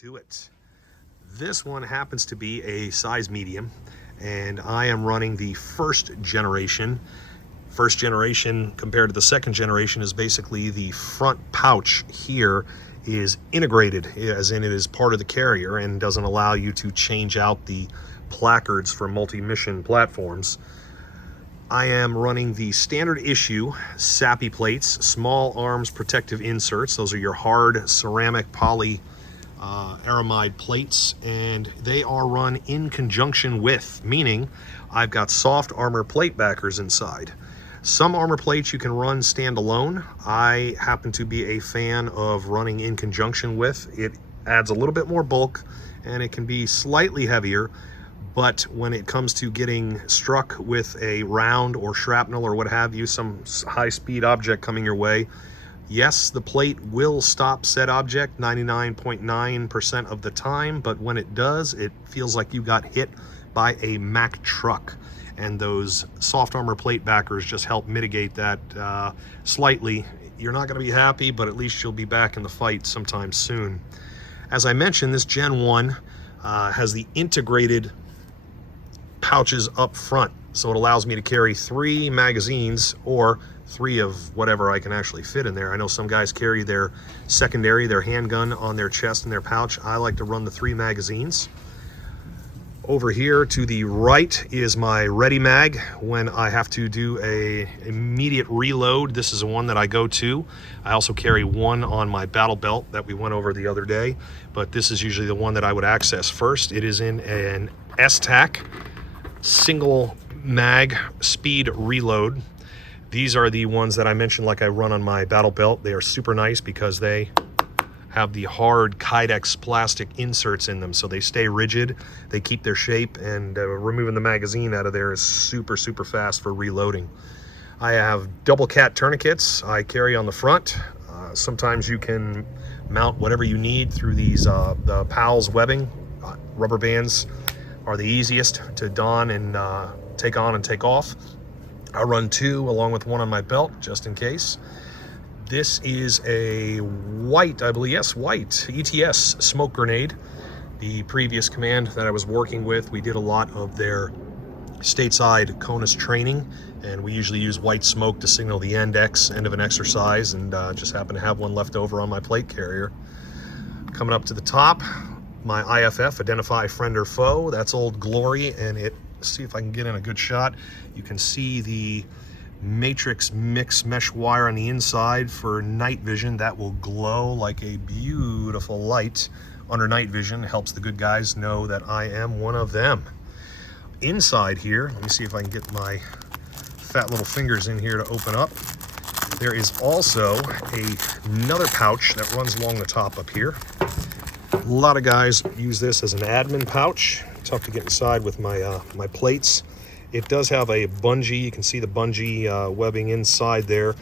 to it. This one happens to be a size medium, and I am running the first generation. First generation compared to the second generation is basically the front pouch here is integrated, as in it is part of the carrier and doesn't allow you to change out the placards for multi-mission platforms. I am running the standard issue SAPI plates, small arms protective inserts. Those are your hard ceramic poly aramide plates, and they are run in conjunction with, meaning I've got soft armor plate backers inside. Some armor plates you can run standalone. I happen to be a fan of running in conjunction with. It adds a little bit more bulk and it can be slightly heavier, but when it comes to getting struck with a round or shrapnel or what have you, some high-speed object coming your way, yes, the plate will stop said object 99.9% of the time, but when it does, it feels like you got hit by a Mack truck. And those soft armor plate backers just help mitigate that slightly. You're not going to be happy, but at least you'll be back in the fight sometime soon. As I mentioned, this Gen 1 has the integrated pouches up front, so it allows me to carry 3 magazines or 3 of whatever I can actually fit in there. I know some guys carry their secondary, their handgun on their chest in their pouch. I like to run the 3 magazines. Over here to the right is my ready mag when I have to do a immediate reload. This is the one that I go to. I also carry one on my battle belt that we went over the other day, but this is usually the one that I would access first. It is in an STAC single mag speed reload. These are the ones that I mentioned, like I run on my battle belt. They are super nice because they have the hard Kydex plastic inserts in them, so they stay rigid, they keep their shape, and removing the magazine out of there is super fast for reloading. I have double cat tourniquets I carry on the front. Sometimes you can mount whatever you need through these the PALS webbing. Rubber bands are the easiest to don and take on and take off. I run 2 along with one on my belt just in case. This is a white, I believe, yes, white ETS smoke grenade. The previous command that I was working with, we did a lot of their stateside CONUS training, and we usually use white smoke to signal the end of an exercise, and just happen to have one left over on my plate carrier. Coming up to the top, my IFF, Identify Friend or Foe. That's Old Glory, and see if I can get in a good shot. You can see the matrix mix mesh wire on the inside for night vision. That will glow like a beautiful light under night vision. It helps the good guys know that I am one of them. Inside here, let me see if I can get my fat little fingers in here to open up. There is also another pouch that runs along the top up here. A lot of guys use this as an admin pouch. Tough to get inside with my my plates. It does have a bungee. You can see the bungee webbing inside there.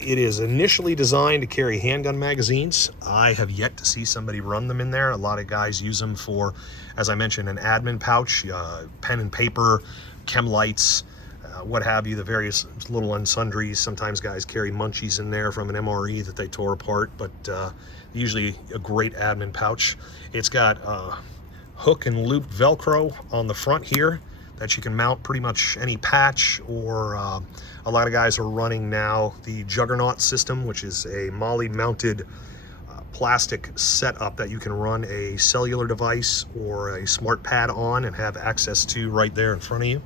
It is initially designed to carry handgun magazines. I have yet to see somebody run them in there. A lot of guys use them for, as I mentioned, an admin pouch, pen and paper, chem lights, what have you, the various little and sundries. Sometimes guys carry munchies in there from an MRE that they tore apart, but usually a great admin pouch. It's got hook and loop Velcro on the front here that you can mount pretty much any patch, or a lot of guys are running now the Juggernaut system, which is a MOLLE mounted plastic setup that you can run a cellular device or a smart pad on and have access to right there in front of you.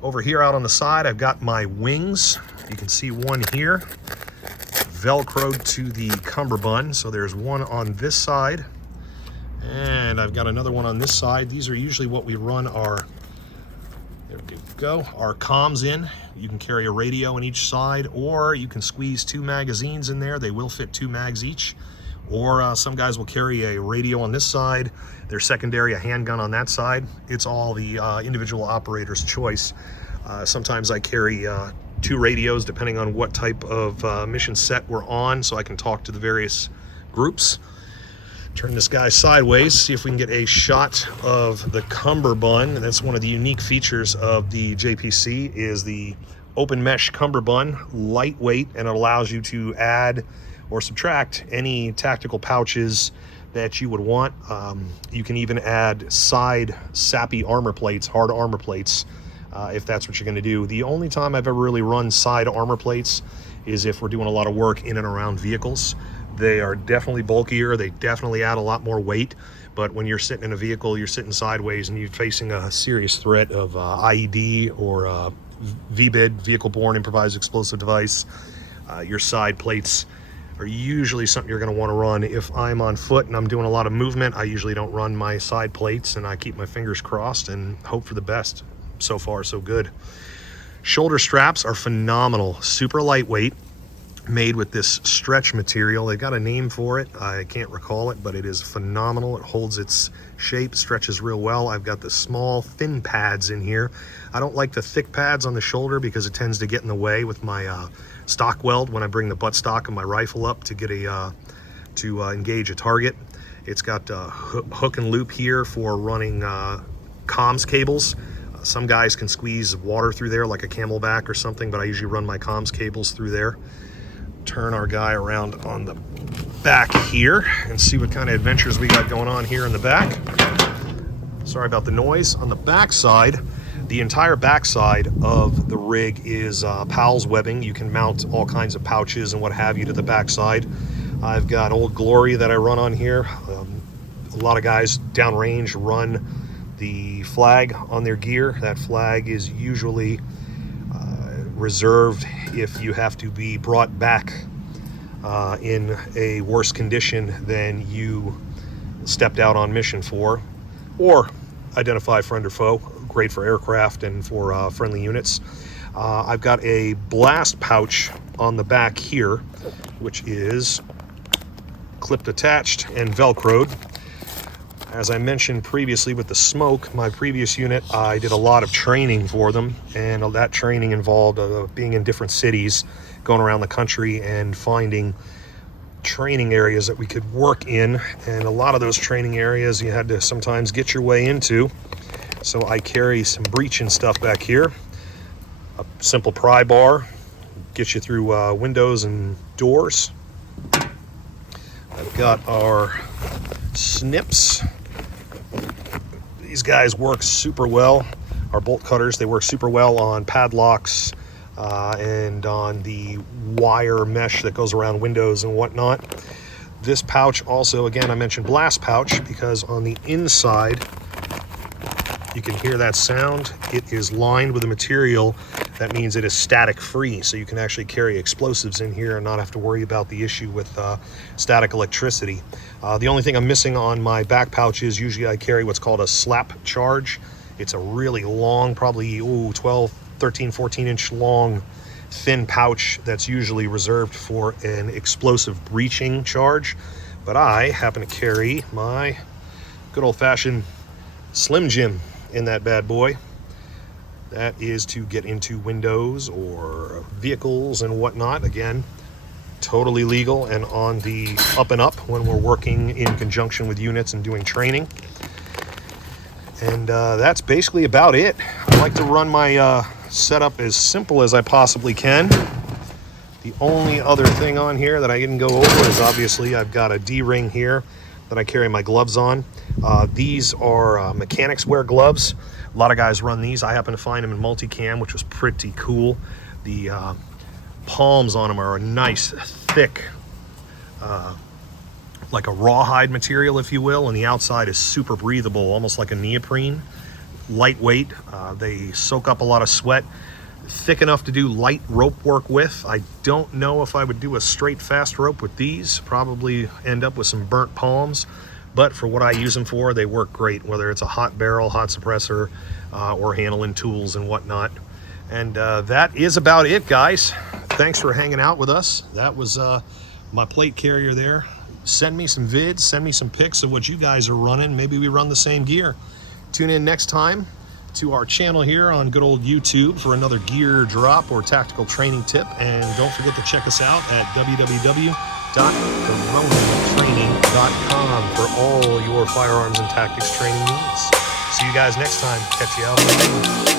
Over here out on the side, I've got my wings. You can see one here, Velcroed to the cummerbund. So there's one on this side, and I've got another one on this side. These are usually what we run our comms in. You can carry a radio on each side, or you can squeeze 2 magazines in there. They will fit 2 mags each. Or some guys will carry a radio on this side, their secondary, a handgun on that side. It's all the individual operator's choice. Sometimes I carry 2 radios depending on what type of mission set we're on, so I can talk to the various groups. Turn this guy sideways, see if we can get a shot of the cummerbund. And that's one of the unique features of the JPC, is the open mesh cummerbund, lightweight, and it allows you to add or subtract any tactical pouches, that you would want. You can even add side sappy armor plates, hard armor plates, if that's what you're going to do. The only time I've ever really run side armor plates is if we're doing a lot of work in and around vehicles. They are definitely bulkier, they definitely add a lot more weight, but when you're sitting in a vehicle, you're sitting sideways and you're facing a serious threat of IED or VBID, vehicle-borne improvised explosive device, your side plates are usually something you're going to want to run. If I'm on foot and I'm doing a lot of movement, I usually don't run my side plates, and I keep my fingers crossed and hope for the best. So far, so good. Shoulder straps are phenomenal, super lightweight, made with this stretch material. They got a name for it, I can't recall it, but it is phenomenal. It holds its shape, stretches real well. I've got the small thin pads in here. I don't like the thick pads on the shoulder because it tends to get in the way with my stock weld when I bring the buttstock of my rifle up to get a engage a target. It's got hook and loop here for running comms cables. Some guys can squeeze water through there like a Camelback or something, but I usually run my comms cables through there. Turn our guy around on the back here and see what kind of adventures we got going on here in the back. Sorry about the noise. On the back side, the entire back side of the rig is Powell's webbing. You can mount all kinds of pouches and what have you to the back side. I've got Old Glory that I run on here. A lot of guys downrange run the flag on their gear. That flag is usually reserved if you have to be brought back in a worse condition than you stepped out on mission for, or identify friend or foe. Great for aircraft and for friendly units. I've got a blast pouch on the back here, which is clipped attached and velcroed. As I mentioned previously with the smoke, my previous unit, I did a lot of training for them, and that training involved being in different cities, going around the country and finding training areas that we could work in, and a lot of those training areas you had to sometimes get your way into. So I carry some breaching stuff back here, a simple pry bar, get you through windows and doors. I've got our snips. These guys work super well. Our bolt cutters, they work super well on padlocks and on the wire mesh that goes around windows and whatnot. This pouch also, again, I mentioned blast pouch because on the inside, you can hear that sound. It is lined with a material that means it is static free, so you can actually carry explosives in here and not have to worry about the issue with static electricity. The only thing I'm missing on my back pouch is usually I carry what's called a slap charge. It's a really long, probably 12, 13, 14 inch long, thin pouch that's usually reserved for an explosive breaching charge. But I happen to carry my good old-fashioned Slim Jim in that bad boy. That is to get into windows or vehicles and whatnot. Again, totally legal and on the up and up when we're working in conjunction with units and doing training. And that's basically about it. I like to run my setup as simple as I possibly can. The only other thing on here that I didn't go over is obviously I've got a D-ring here that I carry my gloves on. These are mechanics wear gloves. A lot of guys run these. I happen to find them in multicam, which was pretty cool. The palms on them are a nice, thick, like a rawhide material, if you will, and the outside is super breathable, almost like a neoprene. Lightweight. They soak up a lot of sweat. Thick enough to do light rope work with. I don't know if I would do a straight fast rope with these. Probably end up with some burnt palms. But for what I use them for, they work great, whether it's a hot barrel, hot suppressor, or handling tools and whatnot. And that is about it, guys. Thanks for hanging out with us. That was my plate carrier there. Send me some vids, send me some pics of what you guys are running. Maybe we run the same gear. Tune in next time to our channel here on good old YouTube for another gear drop or tactical training tip. And don't forget to check us out at www.therontraining.com for all your firearms and tactics training needs. See you guys next time. Catch you out on the road.